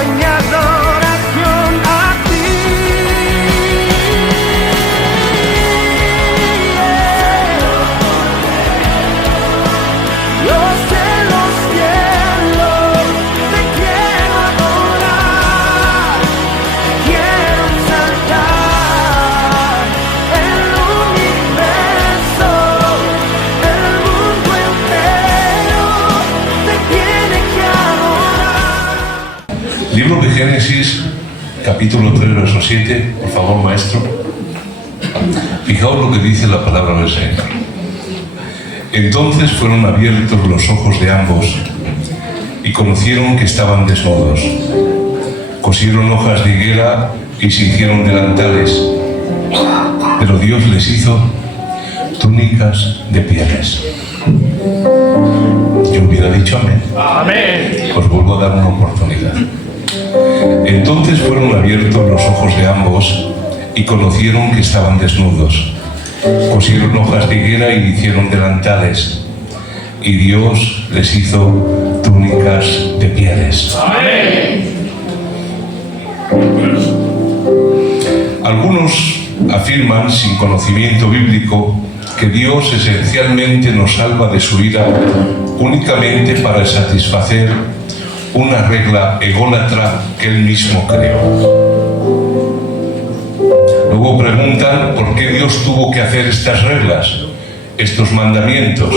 doy mi adoración a ti. Los cielos te quiero adorar, quiero exaltar el universo, el mundo entero te tiene que adorar. Libro de Génesis, capítulo 3, verso 7, por favor, maestro. Fijaos lo que dice la palabra del Señor. Entonces fueron abiertos los ojos de ambos y conocieron que estaban desnudos. Cosieron hojas de higuera y se hicieron delantales, pero Dios les hizo túnicas de pieles. Yo hubiera dicho amén. Amén. Os vuelvo a dar una oportunidad. Entonces fueron abiertos los ojos de ambos y conocieron que estaban desnudos. Cosieron hojas de higuera y hicieron delantales, y Dios les hizo túnicas de pieles. Amén. Algunos afirman, sin conocimiento bíblico, que Dios esencialmente nos salva de su ira únicamente para satisfacer una regla ególatra que Él mismo creó. Luego preguntan por qué Dios tuvo que hacer estas reglas, estos mandamientos.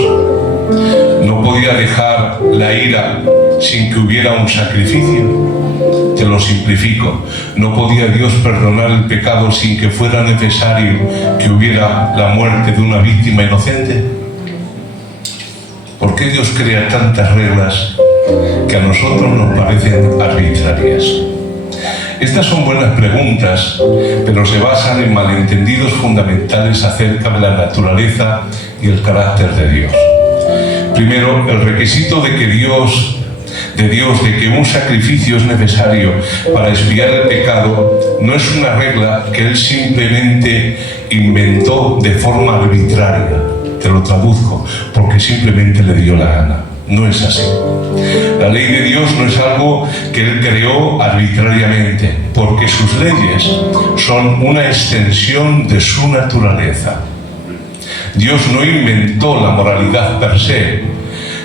No podía dejar la ira sin que hubiera un sacrificio. Te lo simplifico. No podía Dios perdonar el pecado sin que fuera necesario que hubiera la muerte de una víctima inocente. ¿Por qué Dios crea tantas reglas que a nosotros nos parecen arbitrarias? Estas son buenas preguntas, pero se basan en malentendidos fundamentales acerca de la naturaleza y el carácter de Dios. Primero, el requisito de Dios de que un sacrificio es necesario para expiar el pecado no es una regla que Él simplemente inventó de forma arbitraria. Te lo traduzco, porque simplemente le dio la gana. No es así. La ley de Dios no es algo que Él creó arbitrariamente, porque sus leyes son una extensión de su naturaleza. Dios no inventó la moralidad per se,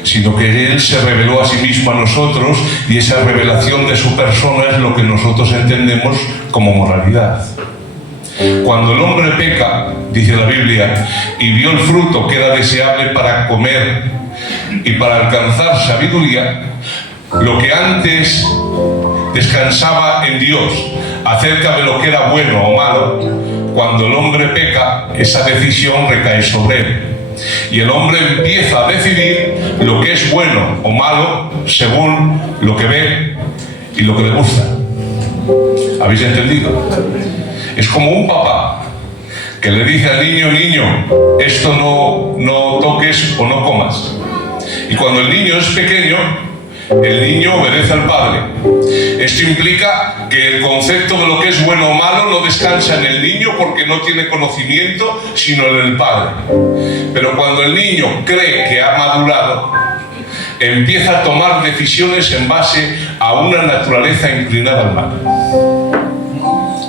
sino que Él se reveló a sí mismo a nosotros, y esa revelación de su persona es lo que nosotros entendemos como moralidad. Cuando el hombre peca, dice la Biblia, y vio el fruto que era deseable para comer y para alcanzar sabiduría, lo que antes descansaba en Dios acerca de lo que era bueno o malo, cuando el hombre peca, esa decisión recae sobre él. Y el hombre empieza a decidir lo que es bueno o malo según lo que ve y lo que le gusta. ¿Habéis entendido? Es como un papá que le dice al niño: niño, esto no toques o no comas. Y cuando el niño es pequeño, el niño obedece al padre. Esto implica que el concepto de lo que es bueno o malo no descansa en el niño, porque no tiene conocimiento, sino en el padre. Pero cuando el niño cree que ha madurado, empieza a tomar decisiones en base a una naturaleza inclinada al mal.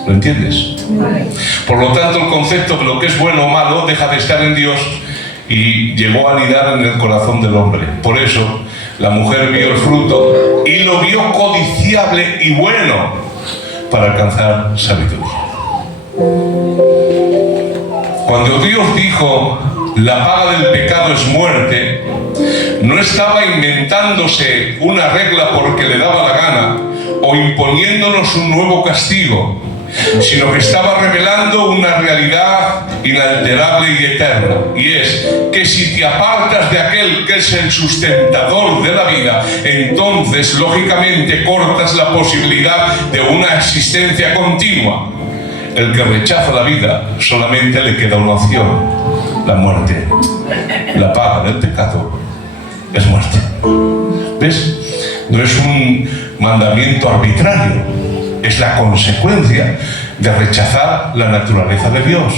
¿Lo entiendes? Por lo tanto, el concepto de lo que es bueno o malo deja de estar en Dios y llegó a anidar en el corazón del hombre. Por eso, la mujer vio el fruto y lo vio codiciable y bueno para alcanzar sabiduría. Cuando Dios dijo: la paga del pecado es muerte, no estaba inventándose una regla porque le daba la gana o imponiéndonos un nuevo castigo, sino que estaba revelando una realidad inalterable y eterna, y es que si te apartas de aquel que es el sustentador de la vida, entonces lógicamente cortas la posibilidad de una existencia continua. El que rechaza la vida, solamente le queda una opción: la muerte. La paga del pecado es muerte. ¿Ves? No es un mandamiento arbitrario, es la consecuencia de rechazar la naturaleza de Dios.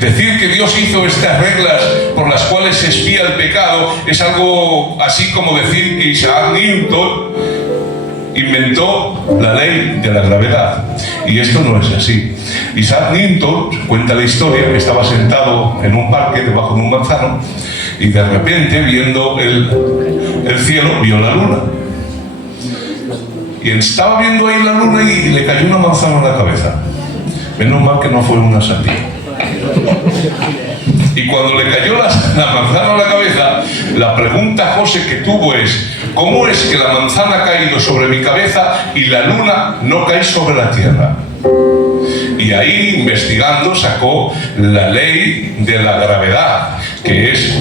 Decir que Dios hizo estas reglas por las cuales se expía el pecado es algo así como decir que Isaac Newton inventó la ley de la gravedad. Y esto no es así. Isaac Newton cuenta la historia que estaba sentado en un parque debajo de un manzano y de repente, viendo el cielo, vio la luna. Y estaba viendo ahí la luna y le cayó una manzana en la cabeza. Menos mal que no fue una sandía. Y cuando le cayó la manzana en la cabeza, la pregunta, José, que tuvo es: ¿cómo es que la manzana ha caído sobre mi cabeza y la luna no cae sobre la tierra? Y ahí, investigando, sacó la ley de la gravedad, que es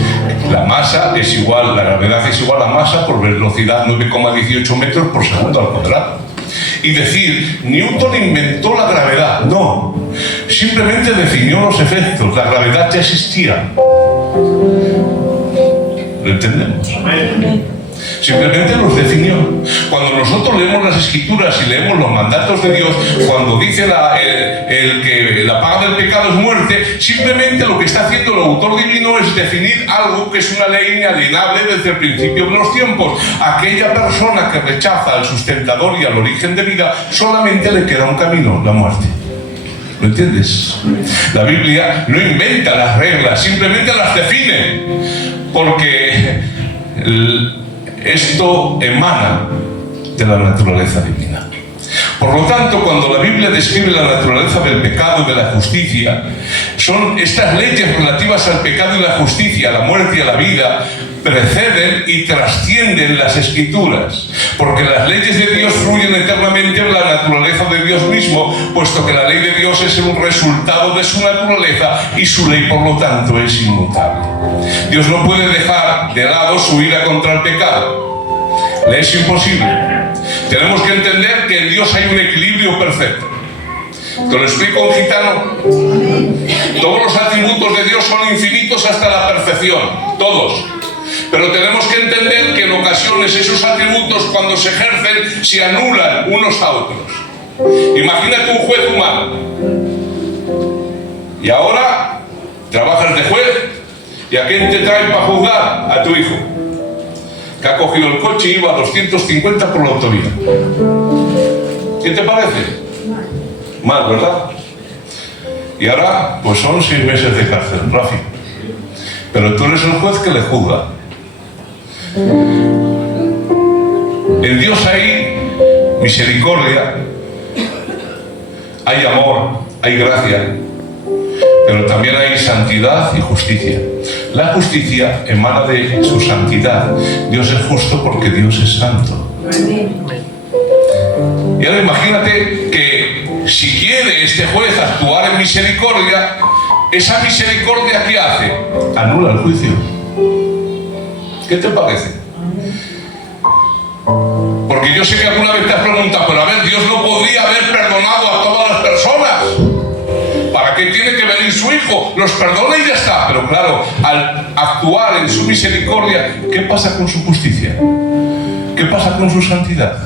la masa es igual, la gravedad es igual a masa por velocidad 9,18 metros por segundo al cuadrado. Y decir, Newton inventó la gravedad, no, simplemente definió los efectos, la gravedad ya existía. ¿Lo entendemos? Simplemente los definió. Cuando nosotros leemos las Escrituras y leemos los mandatos de Dios, cuando dice que la paga del pecado es muerte, simplemente lo que está haciendo el autor divino es definir algo que es una ley inalienable desde el principio de los tiempos. Aquella persona que rechaza al sustentador y al origen de vida, solamente le queda un camino: la muerte. ¿Lo entiendes? La Biblia no inventa las reglas, simplemente las define, porque esto emana de la naturaleza divina. Por lo tanto, cuando la Biblia describe la naturaleza del pecado y de la justicia, son estas leyes relativas al pecado y la justicia, a la muerte y a la vida, preceden y trascienden las Escrituras, porque las leyes de Dios fluyen eternamente en la naturaleza de Dios mismo, puesto que la ley de Dios es un resultado de su naturaleza y su ley, por lo tanto, es inmutable. Dios no puede dejar de lado su ira contra el pecado. Le es imposible. Tenemos que entender que en Dios hay un equilibrio perfecto. Te lo explico en gitano. Todos los atributos de Dios son infinitos hasta la perfección, todos. Pero tenemos que entender que en ocasiones esos atributos, cuando se ejercen, se anulan unos a otros. Imagínate un juez humano. Y ahora trabajas de juez, ¿y a quién te traen para juzgar? A tu hijo, que ha cogido el coche y iba a 250 por la autovía. ¿Qué te parece? Mal, ¿verdad? Y ahora, pues son 6 meses de cárcel, Rafi. Pero tú eres el juez que le juzga. En Dios hay misericordia, hay amor, hay gracia, pero también hay santidad y justicia. La justicia emana de su santidad. Dios es justo porque Dios es santo. Y ahora imagínate que si quiere este juez actuar en misericordia, esa misericordia, ¿qué hace? Anula el juicio. ¿Qué te parece? Porque yo sé que alguna vez te has preguntado, pero a ver, Dios no podría haber perdonado a todas las personas. ¿Para qué tiene que venir su hijo? Los perdona y ya está. Pero claro, al actuar en su misericordia, ¿qué pasa con su justicia? ¿Qué pasa con su santidad?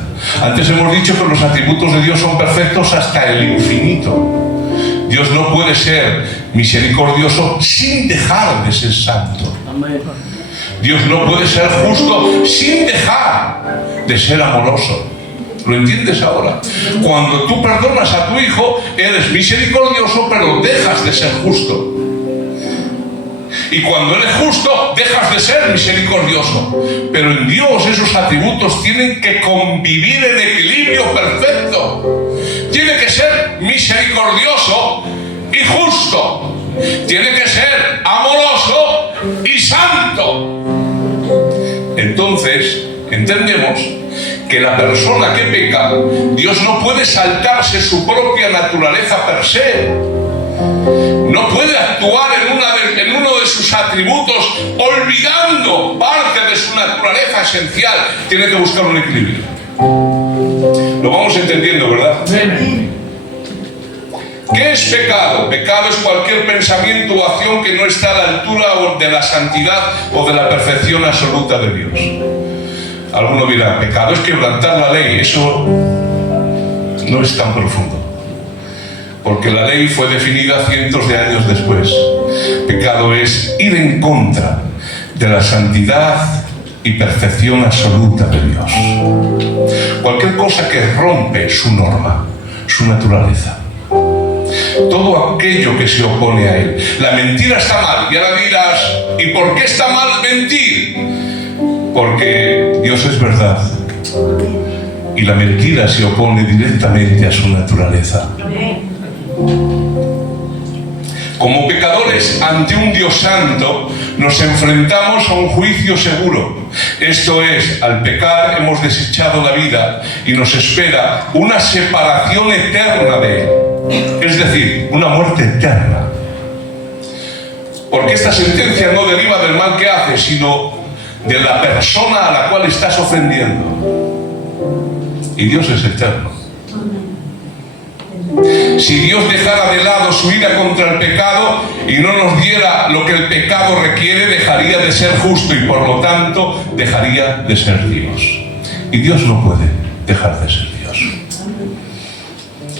Antes hemos dicho que los atributos de Dios son perfectos hasta el infinito. Dios no puede ser misericordioso sin dejar de ser santo. Dios no puede ser justo sin dejar de ser amoroso. ¿Lo entiendes ahora? Cuando tú perdonas a tu hijo, eres misericordioso, pero dejas de ser justo. Y cuando eres justo, dejas de ser misericordioso. Pero en Dios esos atributos tienen que convivir en equilibrio perfecto. Tiene que ser misericordioso y justo. Tiene que ser amoroso y santo. Entonces, entendemos que la persona que peca, Dios no puede saltarse su propia naturaleza per se. No puede actuar en uno de sus atributos olvidando parte de su naturaleza esencial. Tiene que buscar un equilibrio. Lo vamos entendiendo, ¿verdad? ¿Qué es pecado? Pecado es cualquier pensamiento o acción que no está a la altura de la santidad o de la perfección absoluta de Dios. Alguno dirá, pecado es quebrantar la ley. Eso no es tan profundo, porque la ley fue definida cientos de años después. Pecado es ir en contra de la santidad y perfección absoluta de Dios. Cualquier cosa cosa que rompe su norma, su naturaleza. Todo aquello que se opone a él. La mentira está mal. Y ahora dirás, ¿y por qué está mal mentir? Porque Dios es verdad. Y la mentira se opone directamente a su naturaleza. Como pecadores ante un Dios santo, nos enfrentamos a un juicio seguro. Esto es, al pecar hemos desechado la vida y nos espera una separación eterna de Él. Es decir, una muerte eterna. Porque esta sentencia no deriva del mal que haces, sino de la persona a la cual estás ofendiendo. Y Dios es eterno. Si Dios dejara de lado su ira contra el pecado y no nos diera lo que el pecado requiere, dejaría de ser justo y por lo tanto dejaría de ser Dios. Y Dios no puede dejar de ser Dios.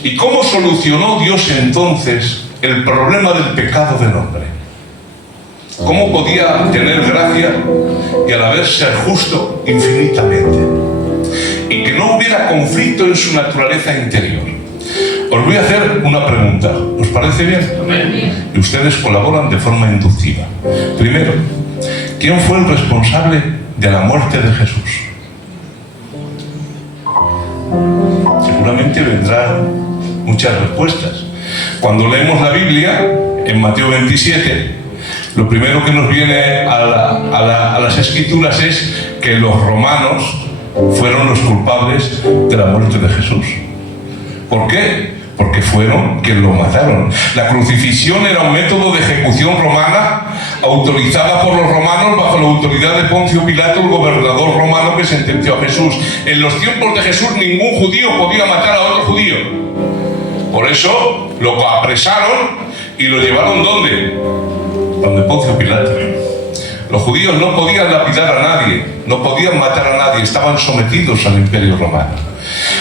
¿Y cómo solucionó Dios entonces el problema del pecado del hombre? ¿Cómo podía tener gracia y a la vez ser justo infinitamente? Y que no hubiera conflicto en su naturaleza interior. Os voy a hacer una pregunta. ¿Os parece bien? Y ustedes colaboran de forma inductiva. Primero, ¿quién fue el responsable de la muerte de Jesús? Seguramente vendrán muchas respuestas. Cuando leemos la Biblia, en Mateo 27, lo primero que nos viene a las escrituras es que los romanos fueron los culpables de la muerte de Jesús. ¿Por qué? Porque fueron quienes lo mataron. La crucifixión era un método de ejecución romana autorizada por los romanos bajo la autoridad de Poncio Pilato, el gobernador romano que sentenció a Jesús. En los tiempos de Jesús ningún judío podía matar a otro judío. Por eso lo apresaron y lo llevaron ¿dónde? Donde Poncio Pilato. Los judíos no podían lapidar a nadie, no podían matar a nadie, estaban sometidos al imperio romano.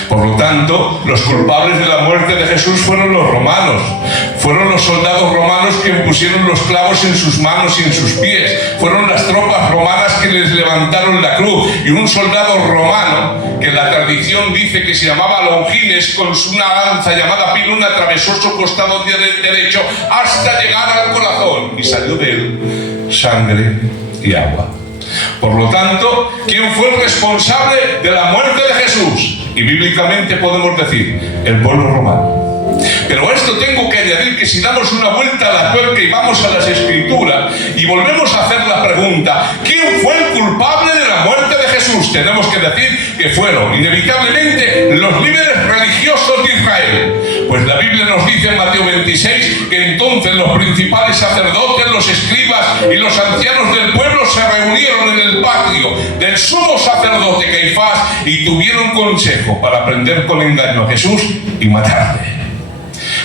Por lo tanto, los culpables de la muerte de Jesús fueron los romanos. Fueron los soldados romanos que pusieron los clavos en sus manos y en sus pies. Fueron las tropas romanas que les levantaron la cruz. Y un soldado romano, que la tradición dice que se llamaba Longines, con una lanza llamada Pilum atravesó su costado derecho hasta llegar al corazón. Y salió de él sangre y agua. Por lo tanto, ¿quién fue el responsable de la muerte de Jesús? Y bíblicamente podemos decir, el pueblo romano. Pero a esto tengo que añadir que si damos una vuelta a la tuerca y vamos a las Escrituras y volvemos a hacer la pregunta, ¿quién fue el culpable de la muerte de Jesús? Tenemos que decir que fueron inevitablemente los líderes religiosos de Israel. Pues la Biblia nos dice en Mateo 26 que entonces los principales sacerdotes, los escribas y los ancianos del pueblo se reunieron en el patio del sumo sacerdote Caifás y tuvieron consejo para prender con engaño a Jesús y matarle.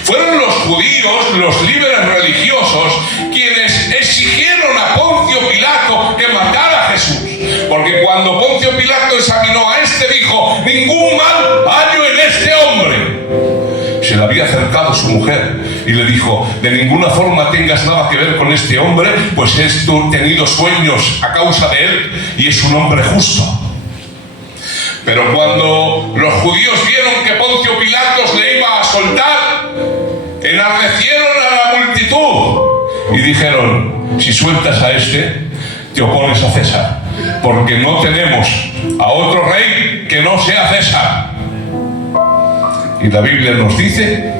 Fueron los judíos, los líderes religiosos, quienes exigieron a Poncio Pilato que matara a Jesús. Porque cuando Poncio Pilato examinó a este, dijo, ningún mal hallo en este hombre. Se le había acercado su mujer y le dijo, de ninguna forma tengas nada que ver con este hombre, pues he tenido sueños a causa de él y es un hombre justo. Pero cuando los judíos vieron que Poncio Pilatos le iba a soltar, enardecieron a la multitud y dijeron, si sueltas a este, te opones a César, porque no tenemos a otro rey que no sea César. Y la Biblia nos dice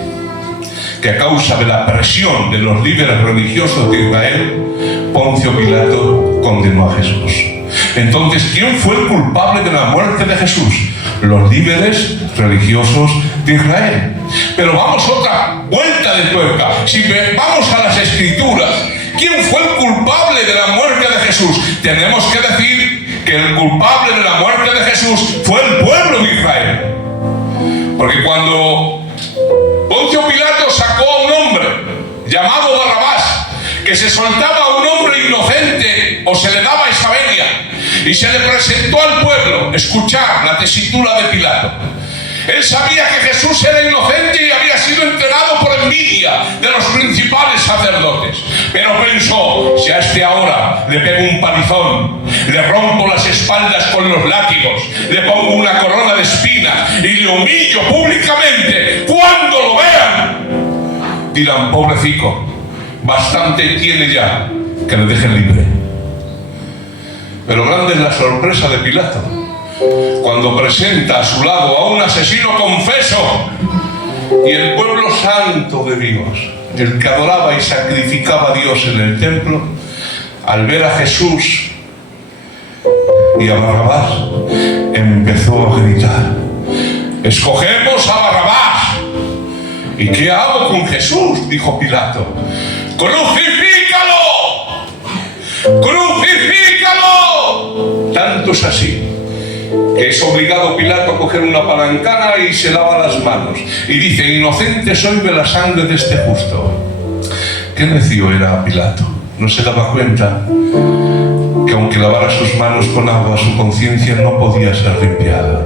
que a causa de la presión de los líderes religiosos de Israel, Poncio Pilato condenó a Jesús. Entonces, ¿quién fue el culpable de la muerte de Jesús? Los líderes religiosos de Israel. Pero vamos otra vuelta de tuerca. Si vamos a las Escrituras, ¿quién fue el culpable de la muerte de Jesús? Tenemos que decir que el culpable de la muerte de Jesús fue el pueblo de Israel. Porque cuando Poncio Pilato sacó a un hombre llamado Barrabás, que se soltaba a un hombre inocente o se le daba esa venia, y se le presentó al pueblo, escuchar la tesitura de Pilato. Él sabía que Jesús era inocente y había sido entregado por envidia de los principales sacerdotes. Pero pensó, si a este ahora le pego un palizón, le rompo las espaldas con los látigos, le pongo una corona de espinas y le humillo públicamente, cuando lo vean, dirán: pobrecico, bastante tiene ya, que le dejen libre. Pero grande es la sorpresa de Pilato cuando presenta a su lado a un asesino confeso, y el pueblo santo de Dios, el que adoraba y sacrificaba a Dios en el templo, al ver a Jesús y a Barrabás, empezó a gritar: escogemos a Barrabás. ¿Y qué hago con Jesús?, dijo Pilato. ¡Crucifícalo! ¡Crucifícalo! Tanto es así que es obligado Pilato a coger una palancana y se lava las manos y dice: inocente soy de la sangre de este justo. Qué necio era Pilato. No se daba cuenta que aunque lavara sus manos con agua, su conciencia no podía ser limpiada.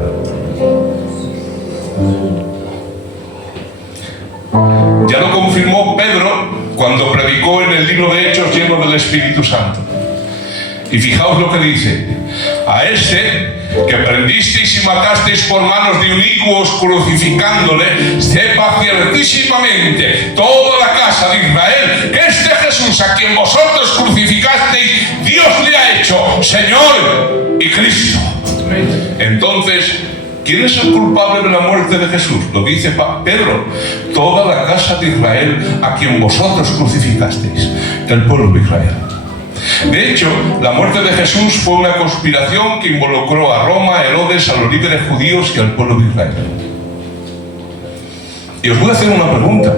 Ya lo confirmó Pedro cuando predicó en el libro de Hechos lleno del Espíritu Santo. Y fijaos lo que dice: a este que prendisteis y matasteis por manos de inicuos crucificándole, sepa ciertísimamente toda la casa de Israel que este Jesús a quien vosotros crucificasteis, Dios le ha hecho Señor y Cristo. Entonces, ¿quién es el culpable de la muerte de Jesús? Lo dice Pedro: toda la casa de Israel a quien vosotros crucificasteis, el pueblo de Israel. De hecho, la muerte de Jesús fue una conspiración que involucró a Roma, a Herodes, a los líderes judíos y al pueblo de Israel. Y os voy a hacer una pregunta: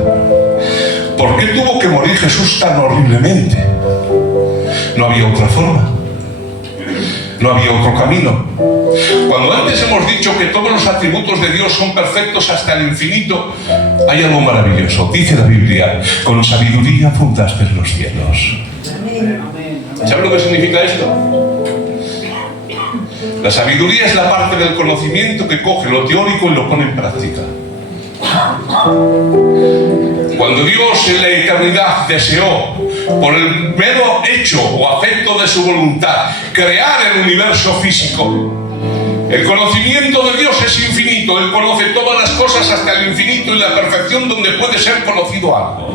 ¿por qué tuvo que morir Jesús tan horriblemente? No había otra forma, no había otro camino. Cuando antes hemos dicho que todos los atributos de Dios son perfectos hasta el infinito, hay algo maravilloso. Dice la Biblia: con sabiduría fundaste los cielos. ¿Sabes lo que significa esto? La sabiduría es la parte del conocimiento que coge lo teórico y lo pone en práctica. Cuando Dios en la eternidad deseó, por el mero hecho o afecto de su voluntad, crear el universo físico, el conocimiento de Dios es infinito. Él conoce todas las cosas hasta el infinito y la perfección donde puede ser conocido algo.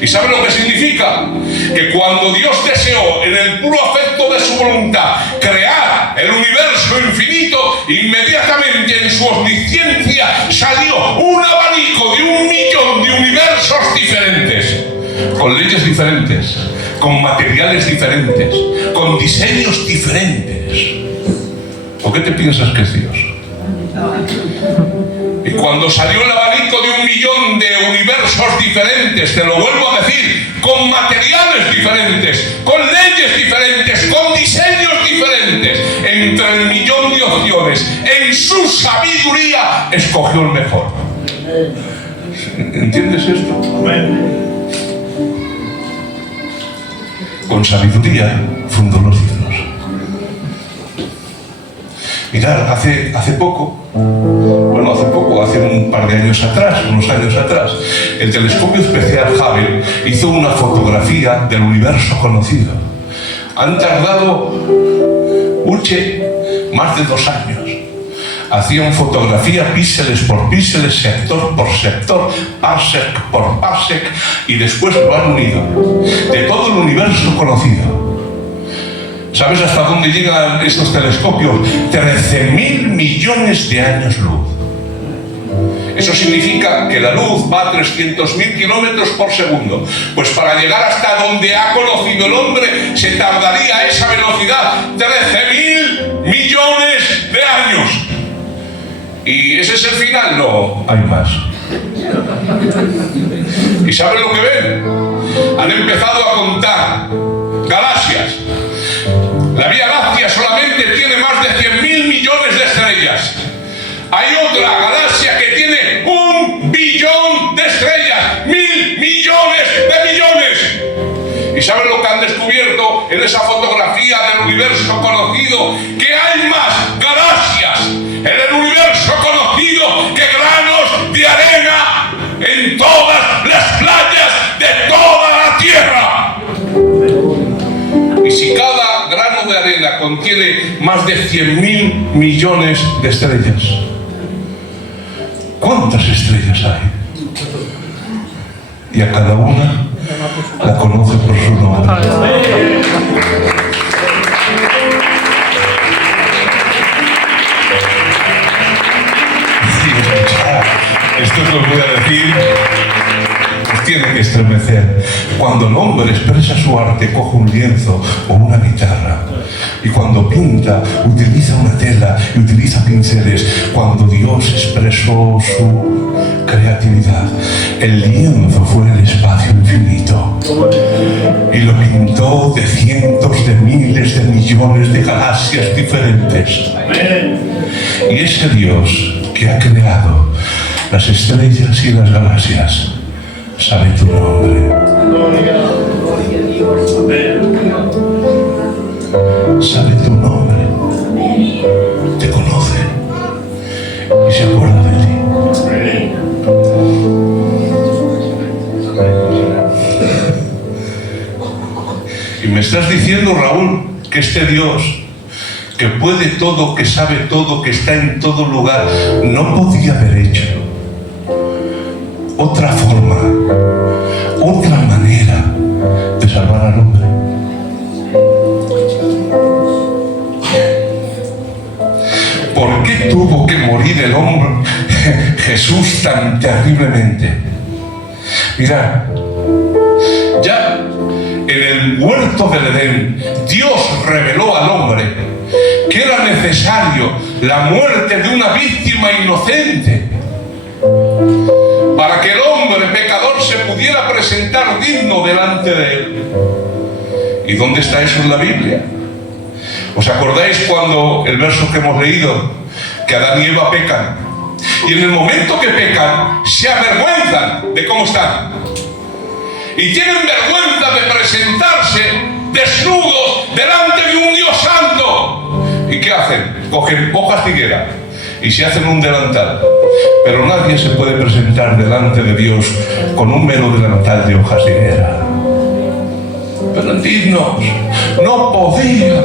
¿Y sabe lo que significa? Que cuando Dios deseó, en el puro afecto de su voluntad, crear el universo infinito, inmediatamente en su omnisciencia salió un abanico de 1 millón de universos diferentes, con leyes diferentes, con materiales diferentes, con diseños diferentes. ¿Por qué te piensas que es Dios? Y cuando salió el abanico de 1 millón de universos diferentes, te lo vuelvo a decir, con materiales diferentes, con leyes diferentes, con diseños diferentes, entre el millón de opciones, en su sabiduría escogió el mejor. ¿Entiendes esto? Con sabiduría fundó los cielos. Mirad, hace un par de años atrás, unos años atrás, el telescopio especial Hubble hizo una fotografía del universo conocido. Han tardado más de 2 años. Hacían fotografía píxeles por píxeles, sector por sector, parsec por parsec, y después lo han unido de todo el universo conocido. ¿Sabes hasta dónde llegan estos telescopios? 13.000 millones de años luz. Eso significa que la luz va a 300.000 kilómetros por segundo. Pues para llegar hasta donde ha conocido el hombre se tardaría a esa velocidad 13.000 millones de años. ¿Y ese es el final? No, hay más. ¿Y saben lo que ven? Han empezado a contar galaxias. La Vía Láctea solamente tiene más de 100.000 millones de estrellas. Hay otra galaxia que tiene 1 billón de estrellas, 1.000 millones de millones. ¿Y saben lo que han descubierto en esa fotografía del universo conocido? Que hay más galaxias en el universo conocido que granos de arena en todas las playas de toda la Tierra. Y si cada grano de arena contiene más de 100.000 millones de estrellas, ¿Cuántas estrellas hay? Y a cada una la conoce por su nombre. Esto os lo voy a decir, os tiene que estremecer. Cuando el hombre expresa su arte, coge un lienzo o una guitarra. Y cuando pinta, utiliza una tela y utiliza pinceles. Cuando Dios expresó su creatividad, el lienzo fue el espacio infinito. Y lo pintó de cientos de miles de millones de galaxias diferentes. Y ese Dios que ha creado las estrellas y las galaxias sabe tu nombre. Sabe tu nombre. Te conoce y se acuerda de ti. Y me estás diciendo, Raúl, que este Dios que puede todo, que sabe todo, que está en todo lugar, no podía haber hecho otra forma, otra manera de salvar al hombre. ¿Por qué tuvo que morir el hombre, Jesús, tan terriblemente? Mirad, ya en el huerto del Edén, Dios reveló al hombre que era necesario la muerte de una víctima inocente para que el hombre pecador se pudiera presentar digno delante de él. ¿Y dónde está eso en la Biblia? ¿Os acordáis cuando el verso que hemos leído, que Adán y Eva pecan? Y en el momento que pecan, se avergüenzan de cómo están. Y tienen vergüenza de presentarse desnudos delante de un Dios santo. ¿Y qué hacen? Cogen hojas de higuera y se hacen un delantal. Pero nadie se puede presentar delante de Dios con un mero delantal de hojas de higuera. Pero dignos, no podía.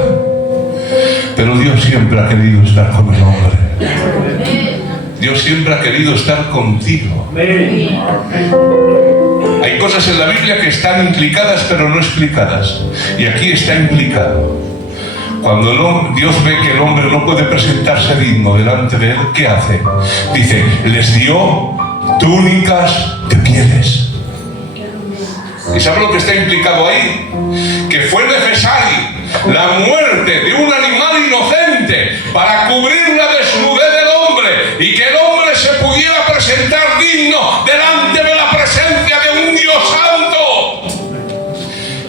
Pero Dios siempre ha querido estar con el hombre. Dios siempre ha querido estar contigo. Hay cosas en la Biblia que están implicadas pero no explicadas. Y aquí está implicado. Cuando Dios ve que el hombre no puede presentarse digno delante de él, ¿qué hace? Dice, les dio túnicas de pieles. ¿Y sabe lo que está implicado ahí? Que fue necesaria la muerte de un animal inocente para cubrir la desnudez del hombre y que el hombre se pudiera presentar digno delante de la presencia de un Dios santo.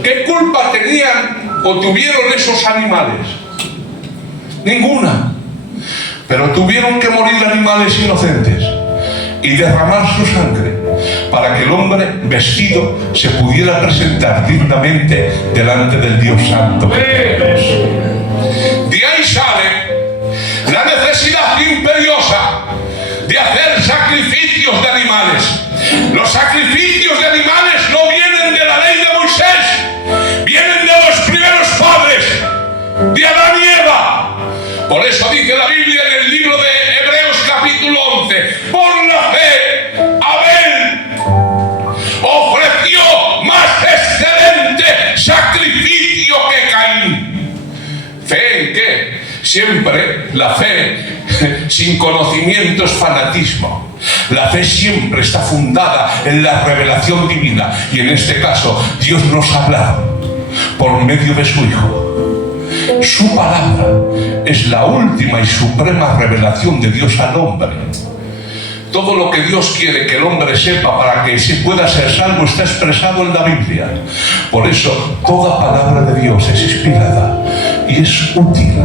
¿Qué culpa tenían o tuvieron esos animales? Ninguna. Pero tuvieron que morir animales inocentes y derramar su sangre para que el hombre vestido se pudiera presentar dignamente delante del Dios santo que tenemos. De ahí sale la necesidad imperiosa de hacer sacrificios de animales. Los sacrificios de animales no vienen de la ley de Moisés, vienen de los primeros padres, de Adán y Eva. Por eso dice la Biblia en el libro de Hebreos capítulo 11, por la fe Abel ofreció más excelente sacrificio que Caín. ¿Fe en qué? Siempre la fe sin conocimiento es fanatismo. La fe siempre está fundada en la revelación divina. Y en este caso, Dios nos habla por medio de su Hijo. Su palabra es la última y suprema revelación de Dios al hombre. Todo lo que Dios quiere que el hombre sepa para que se pueda ser salvo está expresado en la Biblia. Por eso, toda palabra de Dios es inspirada y es útil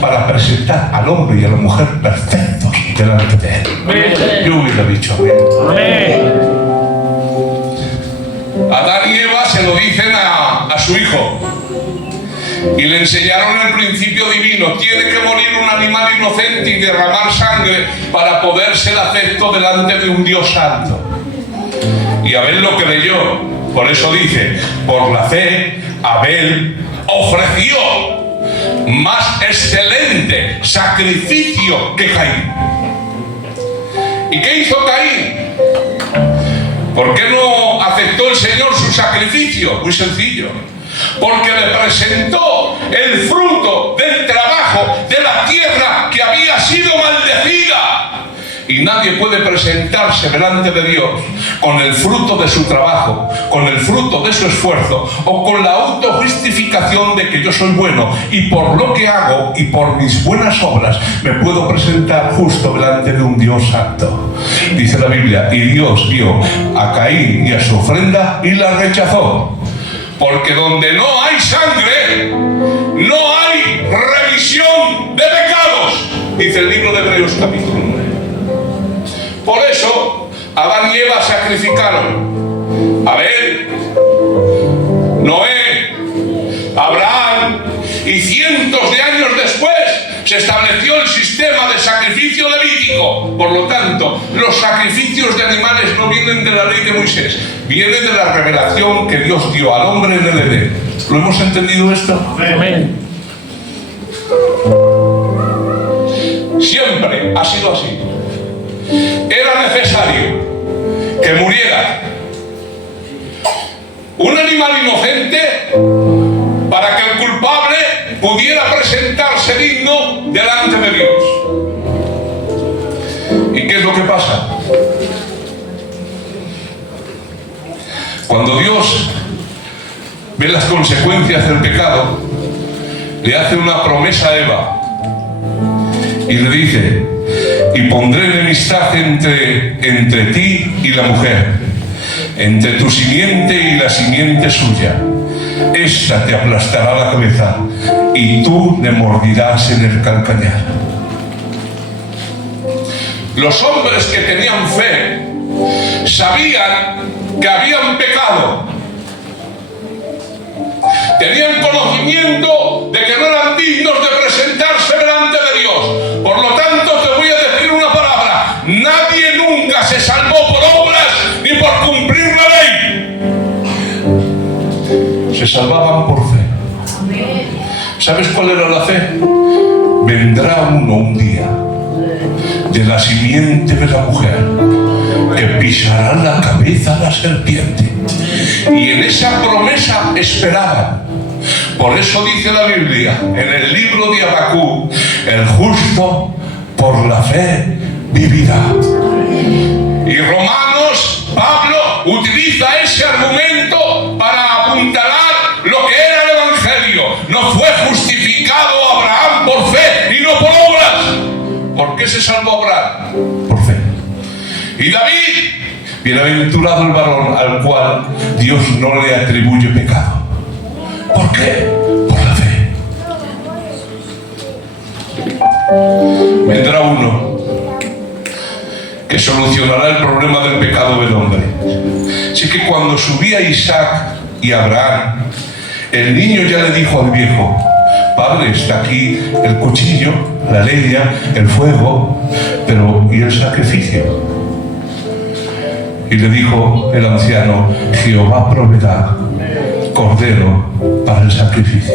para presentar al hombre y a la mujer perfectos delante de él. Yo hubiera dicho amén. Adán y Eva se lo dicen a su hijo y le enseñaron el principio divino. Tiene que morir un animal inocente y derramar sangre para poder ser acepto delante de un Dios santo. Y Abel lo creyó. Por eso dice, por la fe Abel ofreció más excelente sacrificio que Caín. ¿Y qué hizo Caín? ¿Por qué no aceptó el Señor su sacrificio? Muy sencillo. Porque le presentó el fruto del trabajo de la tierra que había sido maldecida. Y nadie puede presentarse delante de Dios con el fruto de su trabajo, con el fruto de su esfuerzo o con la autojustificación de que yo soy bueno y por lo que hago y por mis buenas obras me puedo presentar justo delante de un Dios santo. Dice la Biblia, y Dios vio a Caín y a su ofrenda y la rechazó. Porque donde no hay sangre, no hay remisión de pecados, dice el libro de Hebreos capítulo 9. Por eso, Adán y Eva sacrificaron a Abel, Noé, Abraham, y cientos de años después se estableció el sistema de sacrificio levítico. Por lo tanto, los sacrificios de animales no vienen de la ley de Moisés, vienen de la revelación que Dios dio al hombre en el Edén. ¿Lo hemos entendido esto? Amén. Siempre ha sido así. Era necesario que muriera un animal inocente para que el culpable pudiera presentarse digno delante de Dios. ¿Y qué es lo que pasa? Cuando Dios ve las consecuencias del pecado, le hace una promesa a Eva y le dice: y pondré enemistad entre ti y la mujer, entre tu simiente y la simiente suya. Esta te aplastará la cabeza y tú le mordirás en el calcañar. Los hombres que tenían fe sabían que habían pecado. Tenían conocimiento de que no eran dignos de presentarse delante de Dios. Por lo tanto, te voy a decir una palabra: nadie nunca se salvó por obras ni por cumplir la ley. Se salvaban por fe. ¿Sabes cuál era la fe? Vendrá uno un día de la simiente de la mujer que pisará la cabeza a la serpiente. Y en esa promesa esperaban. Por eso dice la Biblia en el libro de Habacuc: el justo por la fe vivirá. Y Romanos, Pablo utiliza ese argumento para apuntalar lo que era el Evangelio. No fue justificado Abraham por fe y no por obras. ¿Por qué se salvó Abraham? Por fe. Y David: bienaventurado el varón al cual Dios no le atribuye pecado. ¿Por qué? Por la fe. Vendrá uno que solucionará el problema del pecado del hombre. Así que cuando subía Isaac y Abraham, el niño ya le dijo al viejo: padre, está aquí el cuchillo, la leña, el fuego, pero ¿y el sacrificio? Y le dijo el anciano: Jehová proveerá cordero para el sacrificio.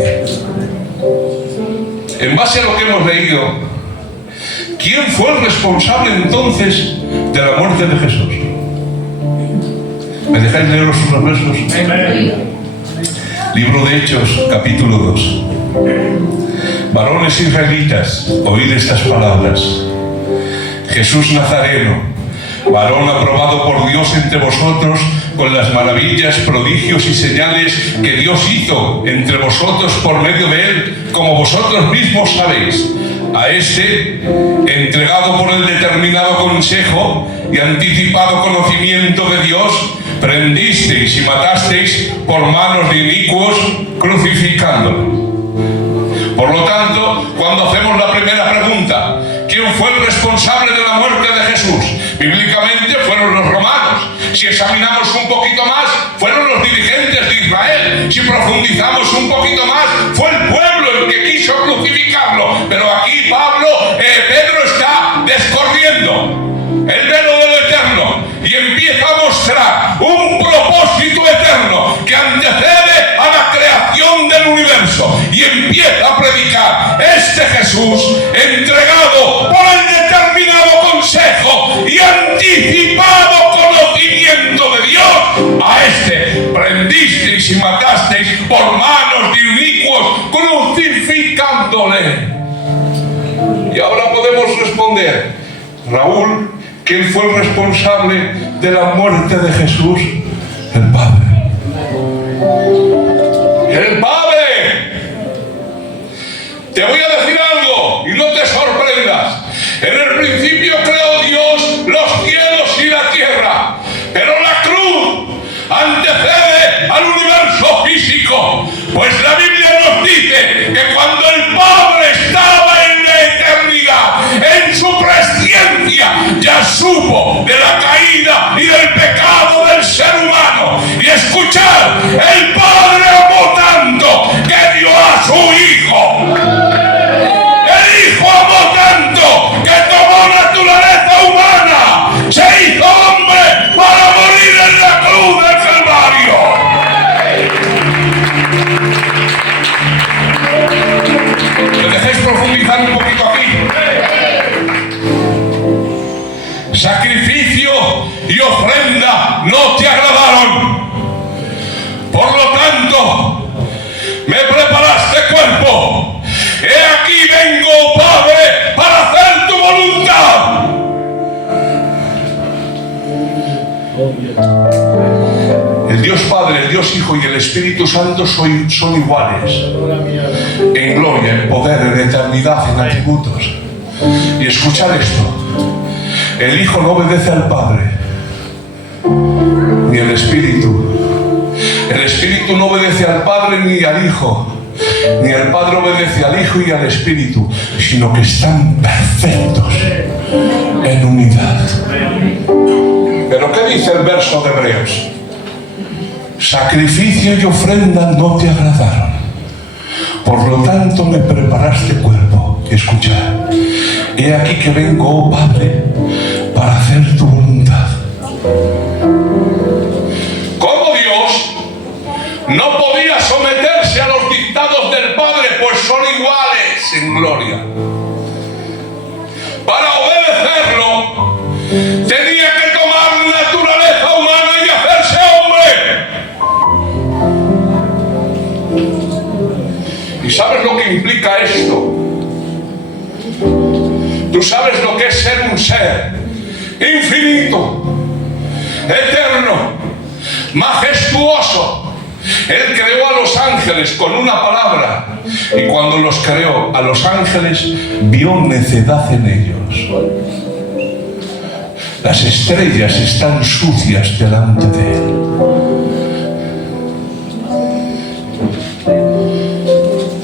En base a lo que hemos leído, ¿quién fue el responsable entonces de la muerte de Jesús? ¿Me dejáis leeros unos versos? Amén. Libro de Hechos, capítulo 2. Varones israelitas, oíd estas palabras. Jesús Nazareno, varón aprobado por Dios entre vosotros, con las maravillas, prodigios y señales que Dios hizo entre vosotros por medio de él, como vosotros mismos sabéis. A este, entregado por el determinado consejo y anticipado conocimiento de Dios, prendisteis y matasteis por manos de inicuos, crucificándolo. Por lo tanto, cuando hacemos la primera pregunta, ¿quién fue el responsable de la muerte de Jesús? Bíblicamente fueron los romanos. Si examinamos un poquito más, fueron los dirigentes de Israel. Si profundizamos un poquito más, fue el pueblo el que quiso crucificarlo. Pero aquí Pedro está descorriendo el velo del Eterno y empieza a mostrar un propósito eterno que antecede a la creación del universo, y empieza a predicar: este Jesús, entregado por el determinado consejo y Raúl, ¿quién fue el responsable de la muerte de Jesús? El Padre. ¡El Padre! Te voy a decir algo y no te sorprendas. En el principio creó Dios los cielos y la tierra, pero la cruz antecede al universo físico, pues la Biblia nos dice que cuando el Padre estaba en la eternidad, en su presciencia, ya supo de la caída y del pecado del ser humano. Y escuchad, el Padre amó tanto que dio a su Hijo. El Hijo amó tanto que tomó naturaleza humana, se hizo hombre para morir en la cruz del Calvario. ¿Me dejéis profundizar un poquito aquí? Sacrificio y ofrenda no te agradaron. Por lo tanto, me preparaste cuerpo. He aquí vengo, Padre, para hacer tu voluntad. El Dios Padre, el Dios Hijo y el Espíritu Santo son iguales en gloria, en poder, en eternidad, en atributos. Y escuchad esto: el Hijo no obedece al Padre, ni el Espíritu. El Espíritu no obedece al Padre ni al Hijo, ni el Padre obedece al Hijo y al Espíritu, sino que están perfectos en unidad. Pero ¿qué dice el verso de Hebreos? Sacrificio y ofrenda no te agradaron, por lo tanto me preparaste cuerpo. Y escuchad: he aquí que vengo, oh Padre, para hacer tu voluntad. Como Dios no podía someterse a los dictados del Padre, pues son iguales en gloria. Para obedecerlo, tenía que tomar naturaleza humana y hacerse hombre. ¿Y sabes lo que implica esto? Tú sabes lo que es ser un ser infinito, eterno, majestuoso. Él creó a los ángeles con una palabra, y cuando los creó a los ángeles, vio necedad en ellos. Las estrellas están sucias delante de él.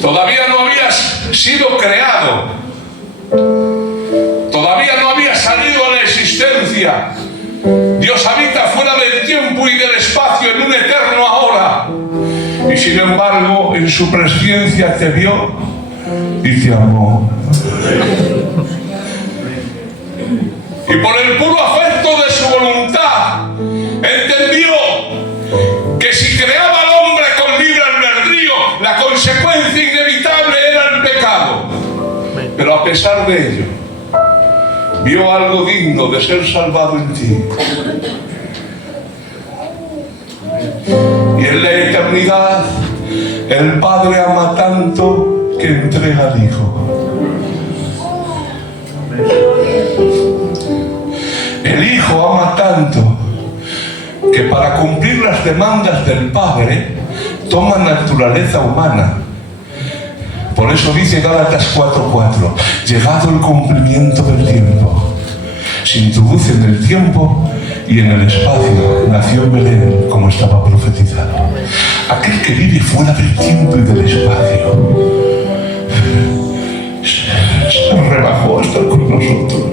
Todavía no habías sido creado, todavía no había salido a la existencia. Dios habita fuera del tiempo y del espacio en un eterno ahora. Y sin embargo, en su presciencia te vio y te amó. Y por el puro afecto de su voluntad, entendió que si creaba al hombre con libre albedrío, la consecuencia inevitable era el pecado. Pero a pesar de ello, vio algo digno de ser salvado en ti. Y en la eternidad, el Padre ama tanto que entrega al Hijo. El Hijo ama tanto que para cumplir las demandas del Padre toma naturaleza humana. Por eso dice Gálatas 4:4: llegado el cumplimiento del tiempo, se introduce en el tiempo y en el espacio, nació en Belén, como estaba profetizado. Aquel que vive fuera del tiempo y del espacio se rebajó a estar con nosotros.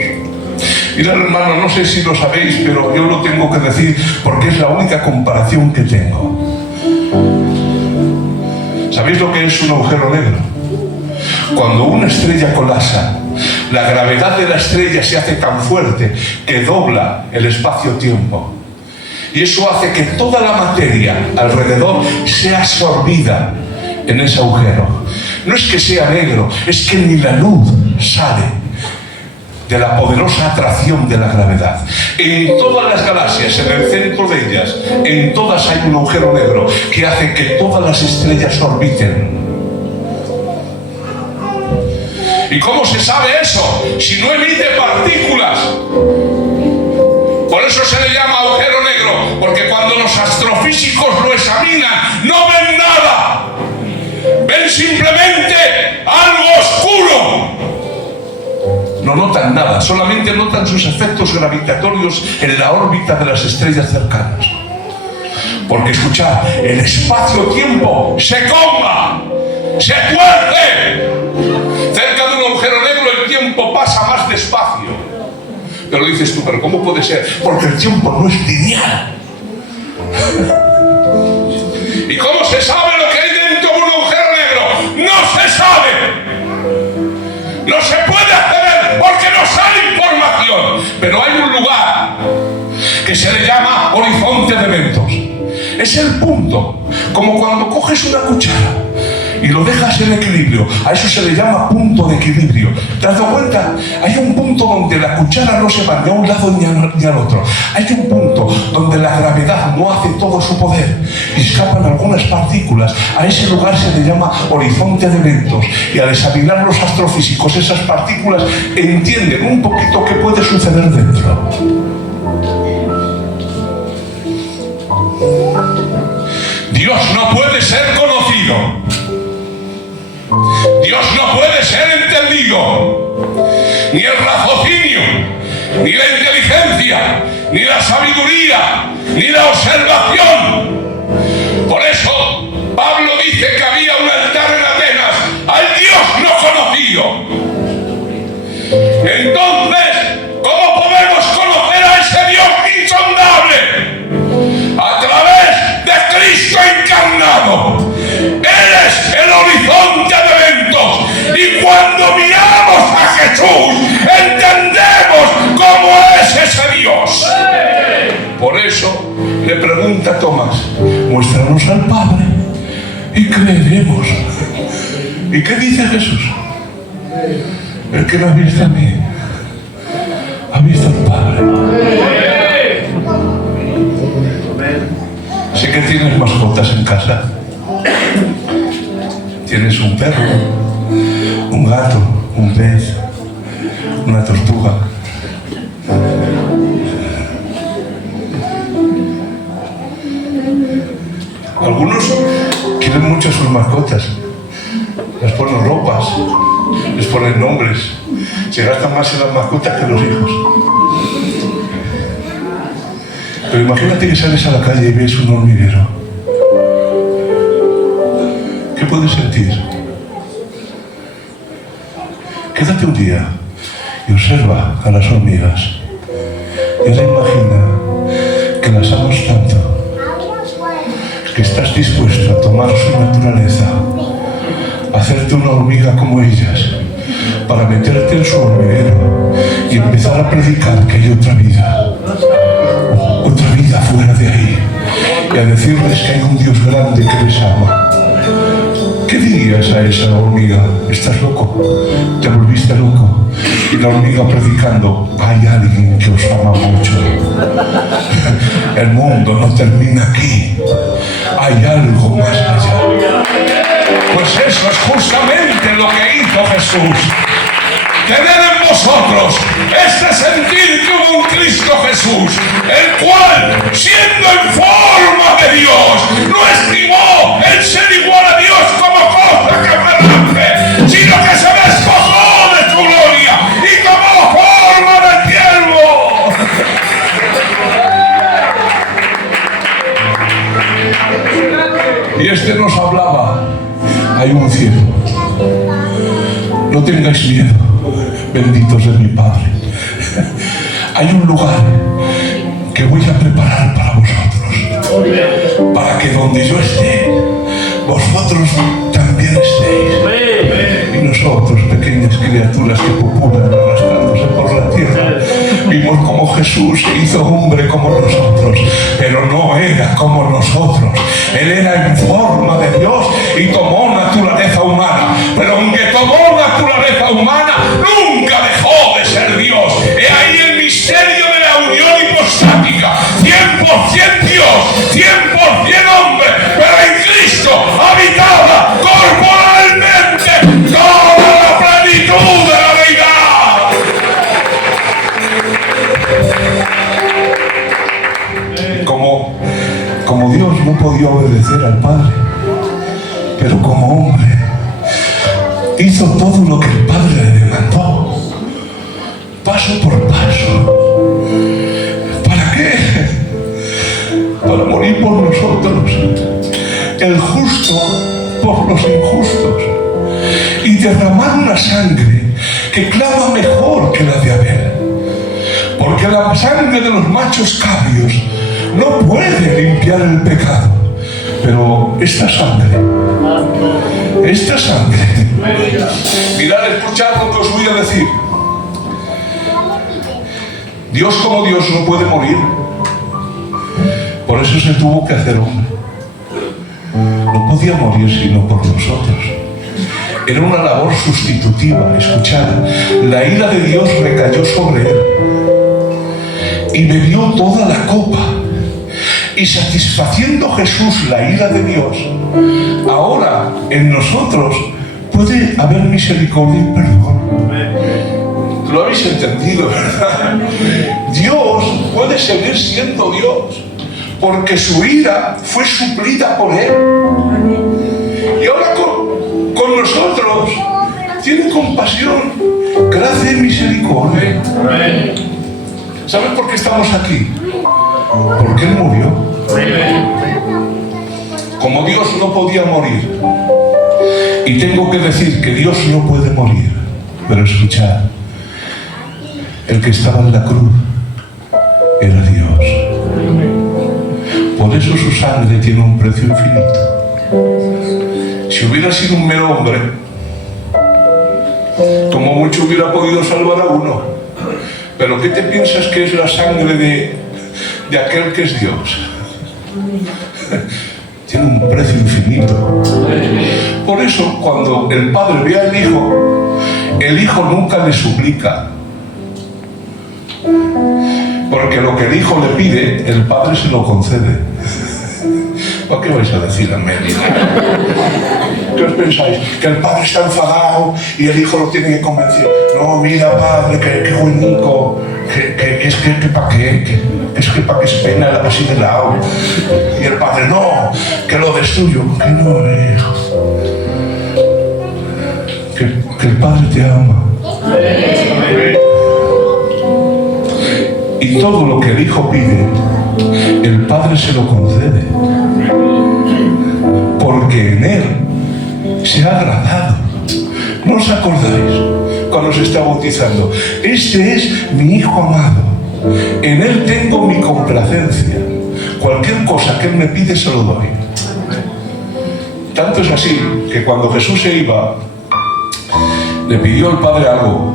Mirad, hermano, no sé si lo sabéis, pero yo lo tengo que decir porque es la única comparación que tengo. ¿Sabéis lo que es un agujero negro? Cuando una estrella colapsa, la gravedad de la estrella se hace tan fuerte que dobla el espacio-tiempo. Y eso hace que toda la materia alrededor sea absorbida en ese agujero. No es que sea negro, es que ni la luz sale de la poderosa atracción de la gravedad. En todas las galaxias, en el centro de ellas, en todas hay un agujero negro que hace que todas las estrellas orbiten. ¿Y cómo se sabe eso? Si no emite partículas. notan nada, solamente notan sus efectos gravitatorios en la órbita de las estrellas cercanas. Porque escuchad, el espacio-tiempo se comba, se tuerce. Cerca de un agujero negro el tiempo pasa más despacio. Pero dices tú, ¿pero cómo puede ser? Porque el tiempo no es lineal. ¿Y cómo se sabe lo que hay dentro de un agujero negro? ¡No se sabe! No se puede acceder porque no sale información. Pero hay un lugar que se le llama horizonte de eventos. Es el punto, como cuando coges una cuchara y lo dejas en equilibrio. A eso se le llama punto de equilibrio. ¿Te has dado cuenta? Hay un punto donde la cuchara no se va ni a un lado ni al otro. Hay un punto donde la gravedad no hace todo su poder y escapan algunas partículas. A ese lugar se le llama horizonte de eventos. Y al examinar los astrofísicos esas partículas entienden un poquito qué puede suceder dentro. Dios no puede ser conocido. Dios no puede ser entendido. Ni el raciocinio, ni la inteligencia, ni la sabiduría, ni la observación. Por eso Pablo dice que había un altar en Atenas al Dios no conocido. Entonces, ¿cómo podemos conocer a ese Dios insondable? A través de Cristo encarnado. Él es el horizonte de eventos. Y cuando miramos a Jesús, entendemos cómo es ese Dios. Por eso le pregunta a Tomás, muéstranos al Padre y creeremos. ¿Y qué dice Jesús? El que me ha visto a mí, ha visto al Padre. Sé que tienes mascotas en casa. Tienes un perro, un gato, un pez, una tortuga. Algunos quieren mucho a sus mascotas. Les ponen ropas, les ponen nombres. Se gastan más en las mascotas que en los hijos. Pero imagínate que sales a la calle y ves un hormiguero. ¿Qué puedes sentir? Quédate un día y observa a las hormigas. Y ahora imagina que las amas tanto, que estás dispuesto a tomar su naturaleza, a hacerte una hormiga como ellas, para meterte en su hormiguero y empezar a predicar que hay otra vida fuera de ahí, y a decirles que hay un Dios grande que les ama. ¿Qué dirías a esa hormiga? ¿Estás loco? ¿Te volviste loco? Y la hormiga predicando, hay alguien que os ama mucho. El mundo no termina aquí. Hay algo más allá. Pues eso es justamente lo que hizo Jesús. Tened en vosotros este sentir que hubo un Cristo Jesús, el cual, siendo en forma de Dios, no estimó el ser igual a Dios como cosa que aferrarse, sino que se despojó de su gloria y tomó forma de siervo. Y este nos hablaba, hay un cielo, no tengáis miedo, benditos de mi Padre. Hay un lugar que voy a preparar para vosotros, para que donde yo esté, vosotros también estéis. Y nosotros, pequeñas criaturas que populan arrastrándose por la tierra, vimos como Jesús se hizo hombre como nosotros, pero no era como nosotros. Él era en forma de Dios y tomó naturaleza humana, pero aunque tomó naturaleza humana, nunca dejó de ser Dios. He ahí el misterio de la unión hipostática, 100% Dios, 100% hombre, pero en Cristo habitaba corporalmente toda la plenitud de la deidad. Como Dios no podía obedecer al Padre, pero como hombre hizo todo lo que el Padre le demandó. paso por paso. ¿Para qué? Para morir por nosotros, el justo por los injustos, y derramar una sangre que clama mejor que la de Abel. Porque la sangre de los machos cabríos no puede limpiar el pecado. Pero esta sangre, mirad, escuchad lo que os voy a decir. Dios como Dios no puede morir. Por eso se tuvo que hacer hombre. No podía morir sino por nosotros. Era una labor sustitutiva. Escuchad, la ira de Dios recayó sobre él y bebió toda la copa. Y satisfaciendo Jesús la ira de Dios, ahora en nosotros puede haber misericordia y perdón. Lo habéis entendido, ¿verdad? Dios puede seguir siendo Dios porque su ira fue suplida por Él. Y ahora con nosotros tiene compasión, gracia y misericordia. ¿Sabes por qué estamos aquí? Porque Él murió. Como Dios no podía morir, y tengo que decir que Dios no puede morir, pero escuchad, el que estaba en la cruz era Dios. Por eso su sangre tiene un precio infinito. Si hubiera sido un mero hombre, como mucho hubiera podido salvar a uno. Pero ¿qué te piensas que es la sangre de aquel que es Dios? Tiene un precio infinito. Por eso, cuando el Padre ve al Hijo nunca le suplica. Porque lo que el Hijo le pide, el Padre se lo concede. ¿Por qué vais a decir amén? ¿Qué os pensáis? ¿Que el Padre está enfadado y el Hijo lo tiene que convencer? No, mira, Padre, que buenico, que es que para qué, es que para que se peina así de lado. Y el Padre, no, que lo destruyo. Que no, hijo. Que el Padre te ama. Y todo lo que el Hijo pide, el Padre se lo concede. Porque en Él se ha agradado. ¿No os acordáis cuando se está bautizando? Este es mi Hijo amado. En Él tengo mi complacencia. Cualquier cosa que Él me pide se lo doy. Tanto es así que cuando Jesús se iba, le pidió al Padre algo.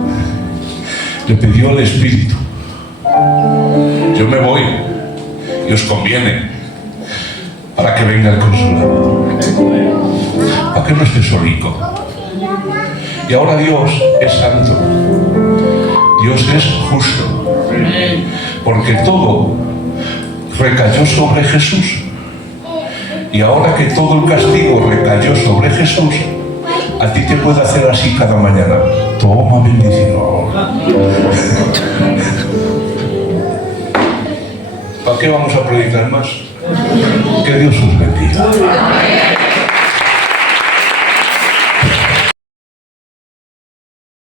Le pidió el Espíritu. Yo me voy y os conviene para que venga el Consolador, para que no esté solico. Y ahora Dios es santo, Dios es justo, porque todo recayó sobre Jesús. Y ahora que todo el castigo recayó sobre Jesús, a ti te puede hacer así cada mañana. Toma bendición. ¿Para qué vamos a predicar más? Que Dios os bendiga.